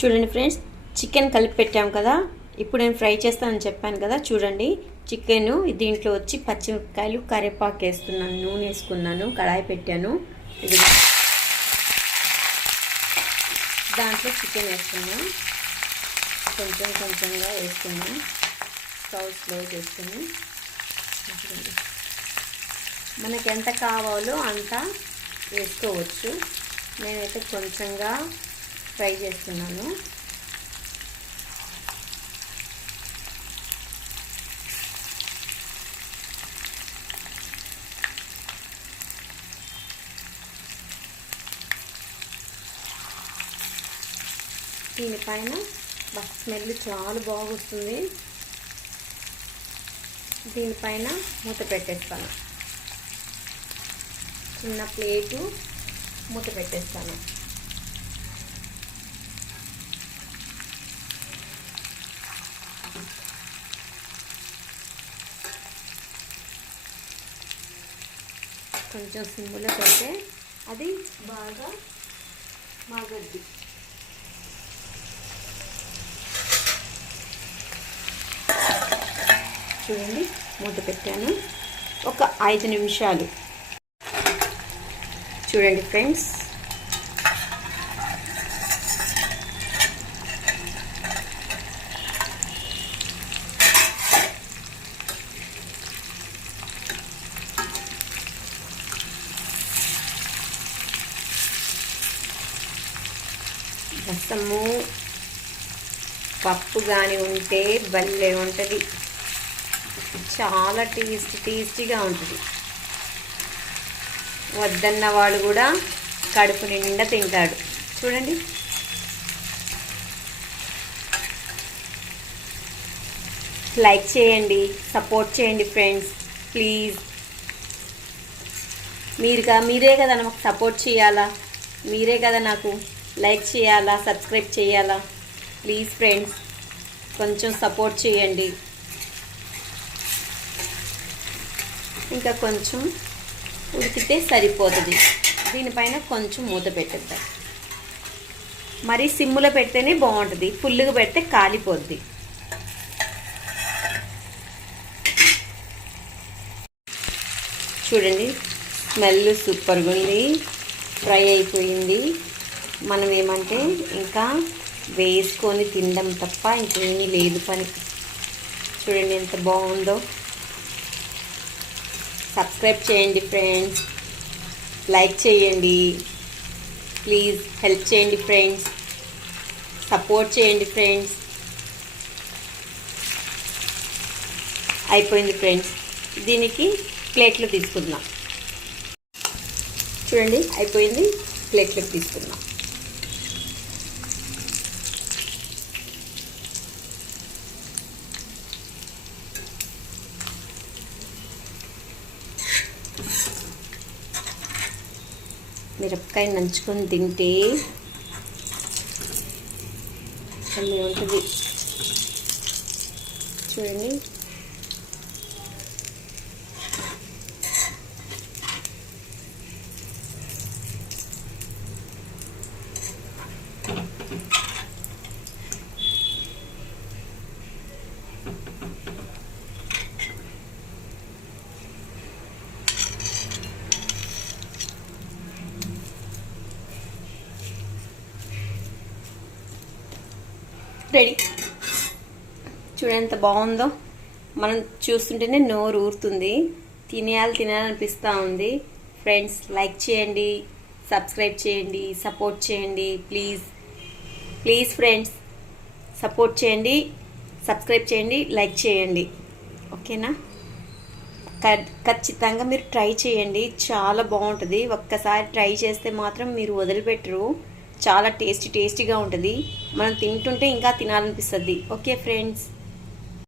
చూడండి friends, chicken కలిపి పెట్టాము కదా. ఇప్పుడు నేను ఫ్రై చేస్తానని చెప్పాను కదా. చూడండి, చికెన్ దీంట్లో వచ్చి పచ్చిమిరపకాయలు, కరివేపాకు వేస్తున్నాను, నూనె వేసుకున్నాను, కడాయి పెట్టాను. ఇది దాంట్లో చికెన్ వేస్తున్నాను, కొంచెం కొంచెంగా వేస్తున్నాను, స్టవ్ స్లో చేసుకుని. మనకి ఎంత కావాలో అంత వేసుకోవచ్చు. నేనైతే కొంచెంగా ఫ్రై చేస్తున్నాను. దీనిపైన స్మెల్ చాలా బాగొస్తుంది. దీనిపైన మూత పెట్టేస్తాను, చిన్న ప్లేటు మూత పెట్టేస్తాను. కొంచెం సిమ్లో పెడితే అది బాగా మాగద్ది. చూడండి, మూత పెట్టాను ఒక 5 నిమిషాలు. చూడండి ఫ్రెండ్స్, రసము పప్పు కానీ ఉంటే భలే ఉంటుంది, చాలా టేస్టీగా ఉంటుంది. వద్దన్న వాడు కూడా కడుపు నిండా తింటాడు. చూడండి, లైక్ చేయండి, సపోర్ట్ చేయండి ఫ్రెండ్స్ ప్లీజ్. మీరే కదా నాకు సపోర్ట్ చేయాలా, మీరే కదా నాకు లైక్ చేయాలా, సబ్స్క్రైబ్ చేయాలా. ప్లీజ్ ఫ్రెండ్స్, కొంచెం సపోర్ట్ చేయండి. ఇంకా కొంచెం ఉడికితే సరిపోతుంది. దీనిపైన కొంచెం మూత పెట్టేద్దాం. మరి సిమ్ములో పెడితేనే బాగుంటుంది, ఫుల్గా పెడితే కాలిపోద్ది. చూడండి, స్మెల్ సూపర్గా ఉంది, ఫ్రై అయిపోయింది. మనం ఏమంటే ఇంకా వేసుకొని తినడం తప్ప ఇంకేమీ లేదు పని. చూడండి ఎంత బాగుందో. సబ్స్క్రైబ్ చేయండి ఫ్రెండ్స్, లైక్ చేయండి ప్లీజ్, హెల్ప్ చేయండి ఫ్రెండ్స్, సపోర్ట్ చేయండి ఫ్రెండ్స్. అయిపోయింది ఫ్రెండ్స్, దీనికి ప్లేట్లో తీసుకుందాం. చూడండి అయిపోయింది, ప్లేట్లోకి తీసుకుందాం. మిరపకాయ నంచుకొని తింటే అన్నీ ఉంటుంది. చూడండి, రెడీ. చూడండి ఎంత బాగుందో. మనం చూస్తుంటేనే నోరు ఊరుతుంది, తినాలనిపిస్తూ ఉంది. ఫ్రెండ్స్ లైక్ చేయండి, సబ్స్క్రైబ్ చేయండి, సపోర్ట్ చేయండి ప్లీజ్ ఫ్రెండ్స్. సపోర్ట్ చేయండి, సబ్స్క్రైబ్ చేయండి, లైక్ చేయండి. ఓకేనా? ఖచ్చితంగా మీరు ట్రై చేయండి, చాలా బాగుంటుంది. ఒక్కసారి ట్రై చేస్తే మాత్రం మీరు వదిలిపెట్టరు. చాలా టేస్టీగా ఉంటుంది. మనం తింటుంటే ఇంకా తినాలనిపిస్తుంది. Okay friends.